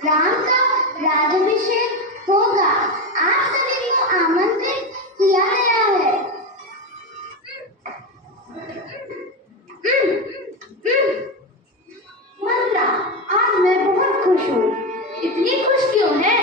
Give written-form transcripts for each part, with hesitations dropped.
राम का राज्याभिषेक होगा। आप सभी को आमंत्रित किया गया है। मंत्रा, आज मैं बहुत खुश हूँ। इतनी खुश क्यों है?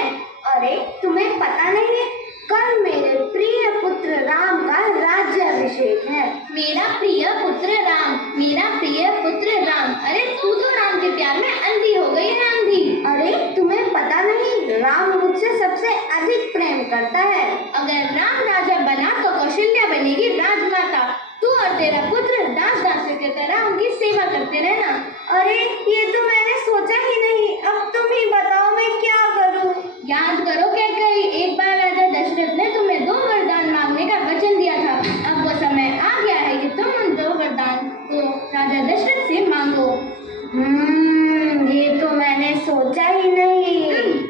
अरे तुम्हें पता नहीं, कल मेरे प्रिय पुत्र राम का राज्याभिषेक है। मेरा प्रिय पुत्र राम, मेरा प्रिय पुत्र राम। अरे तू तो राम के प्यार में अंधी हो गई है, अंधी। अरे तुम्हें पता नहीं, राम मुझसे सबसे अधिक प्रेम करता है। अगर राम राजा बना तो कौशल्या बनेगी राजमाता। तू और तेरा पुत्र दास दासी की तरह उनकी सेवा करते रहना। अरे ये तो मैंने सोचा ही नहीं। अब तुम ही बताओ मैं क्या करूं? याद करो क्या कही, एक बार राजा दशरथ ने तुम्हें 2 वरदान मांगने का वचन दिया था। अब वो समय आ गया है कि तुम उन 2 वरदान को राजा दशरथ से मांगो। ये तो मैंने सोचा ही नहीं।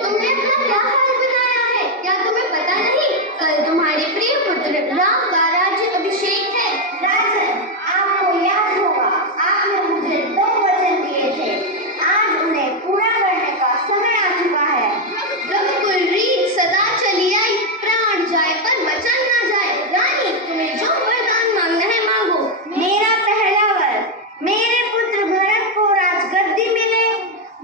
तुमने अपना क्या हाल बनाया है? क्या तुम्हें पता नहीं, कल तुम्हारे प्रिय पुत्र राम का राज्याभिषेक है। राजन, आपको याद होगा, आपने मुझे 2 वचन दिए थे। आज उन्हें पूरा करने का समय आ चुका है। रघुकुल रीत सदा चली आई, प्राण जाए पर वचन ना जाए। रानी, तुम्हें जो वरदान मांगना है मांगो। मेरा पहला वर, मेरे पुत्र भरत को राजगद्दी मिले।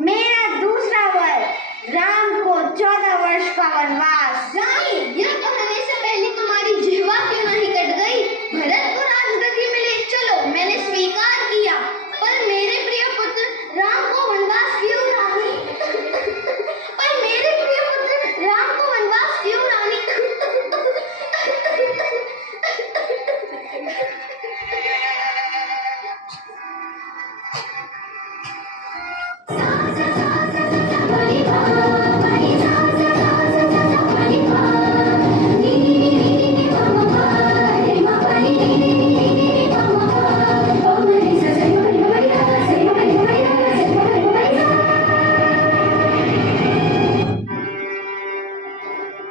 मेरा दूसरा वर, राम को 14 वर्ष का वनवास। रानी, यह कहने से पहले तुम्हारी जिह्वा क्यों नहीं कट गई? भरत को राजगद्दी मिले, चलो मैंने स्वीकार किया, पर मेरे प्रिय पुत्र राम को वनवास क्यों रानी? पर मेरे प्रिय पुत्र राम को वनवास क्यों रानी?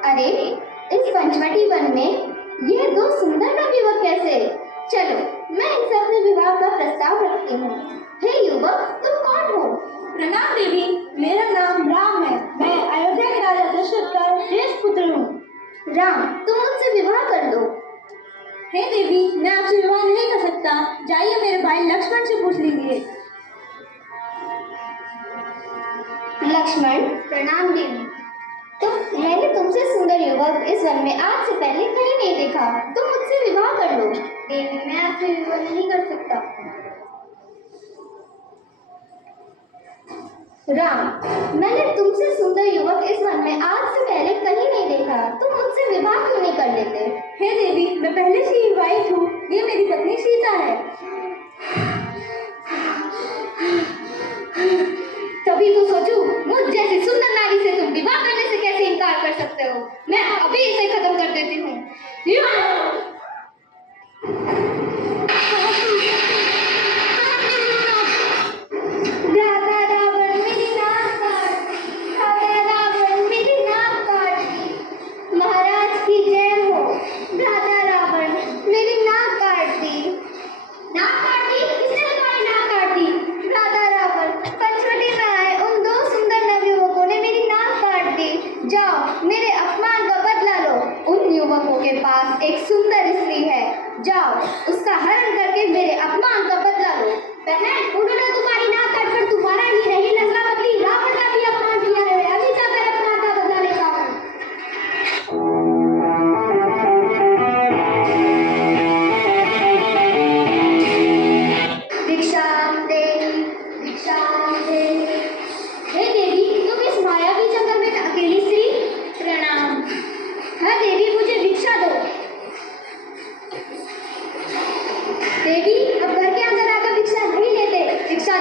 अरे इस पंचवटी वन में ये 2 सुंदर नवयुवक कैसे? चलो मैं इनसे अपने विवाह का प्रस्ताव रखती हूँ। हे युवक, तुम कौन हो? प्रणाम देवी, मेरा नाम राम है। मैं अयोध्या के राजा दशरथ का ज्येष्ठ पुत्र हूँ। राम, तुम मुझसे विवाह कर लो। हे देवी, मैं आपसे विवाह नहीं कर सकता। जाइए मेरे भाई लक्ष्मण से पूछ लीजिए। लक्ष्मण, प्रणाम देवी। मैंने तुमसे सुंदर युवक इस वन में आज से पहले कहीं नहीं देखा। तुम मुझसे विवाह कर लो। देवी, मैं आपसे विवाह नहीं कर सकता। राम, मैंने तुमसे सुंदर युवक इस वन में आज से पहले कहीं नहीं देखा। तुम मुझसे विवाह क्यों नहीं कर लेते? हे देवी, मैं पहले से ही विवाहित हूँ। ये मेरी पत्नी सीता है। तभी तो सोचूं, मुझ जैसी सुंदर नारी से तुम विवाह करने से कैसे इनकार कर सकते हो? मैं अभी इसे खत्म कर देती हूँ। राधा रावण मेरी नाक काट, राधा रावण मेरी नाक काट। महाराज की जय हो। राधा रावण मेरी नाक काट दी। नाक काट दी? किसने तुम्हारी नाक काट दी? राधा रावण, पंचवटी में आए उन 2 सुंदर नवयुवकों ने मेरी नाक काट दी। जाओ, मेरे अपमान का बदला लो। उन युवकों के पास एक सुंदर स्त्री है, जाओ उसका हरण करके मेरे अपमान का बदला लो। बहन, उन्होंने तुम्हारी नाक काटकर तुम्हारा ही नहीं, नजला बदली रावण का भी अपमान किया है। अभी जाकर अपमान का बदला लेता हूँ। भिक्षाम देहि, भिक्षाम देहि। हे देवी, तुम इस मायावी जंगल में अकेली स्त्री? प्रणाम। हाँ देवी, मुझे भिक्षा दो। देवी, अब घर के अंदर आकर भिक्षा नहीं लेते। भिक्षा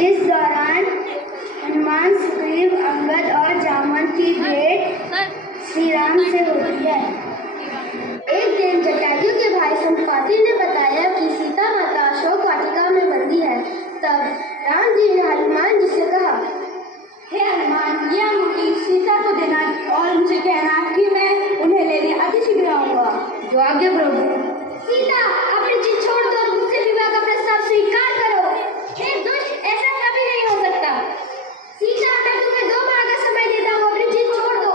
इस दौरान हनुमान, सुग्रीव, अंगद और जामवंत की भेंट श्री राम से होती है। एक दिन जटायु के भाई संपाति ने बताया कि सीता माता अशोक वाटिका में बंदी है। तब राम जी ने हनुमान जी से कहा, हे हनुमान, यह अंगूठी सीता को देना और उनसे कहना कि मैं उन्हें लेने अति शीघ्र आऊंगा। जो आज्ञा प्रभु। सीता, अपनी जिद छोड़ दो और मुझसे विवाह का प्रस्ताव स्वीकार करो। हे दुष्ट, ऐसा कभी नहीं हो सकता। सीता, मैं तुम्हें 2 माह का समय देता हूँ, अपनी जिद छोड़ दो।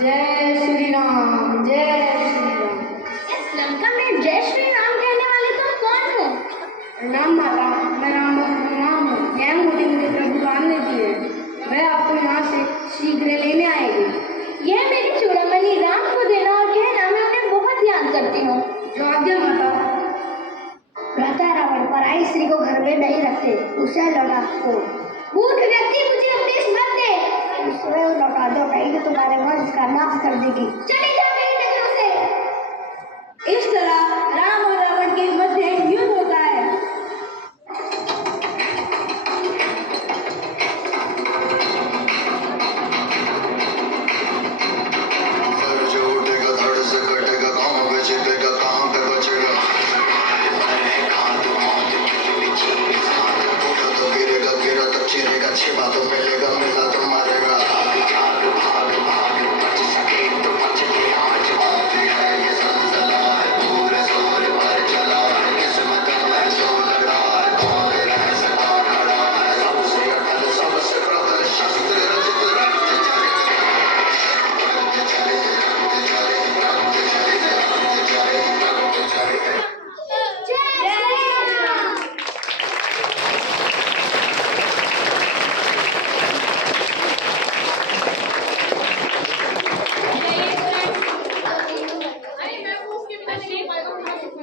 जय श्री राम, जय श्री राम। इस लंका में जय श्री राम कहने वाले तुम कौन हो? प्रणाम माता, मैं राम हूँ। यह अंगूठी मुझे प्रभु राम ने दी है। वह आपको यहाँ से शीघ्र लेने आएगी। यह मेरी चूड़ामणि राम को देना और कहना मैं उन्हें बहुत याद करती हूँ। जो आज्ञा माता। भ्राता रावण पराई स्त्री को घर में नहीं रखते, उसे लौटा दो। मूर्ख व्यक्ति, मुझे उपदेश मत दे। उसे लौटा दो, कहीं तो तुम्हारे वंश का नाश कर देगी। चले जाओ मेरी नजरों से। इस तरह राम और रावण के मध्य युद्ध होता है। जो उठेगा धड़ से कटेगा, कहाँ पे जीतेगा, कहाँ पे बचेगा। तो गिरेगा, गिरा तो चिरेगा, 6 बातों पे लेगा।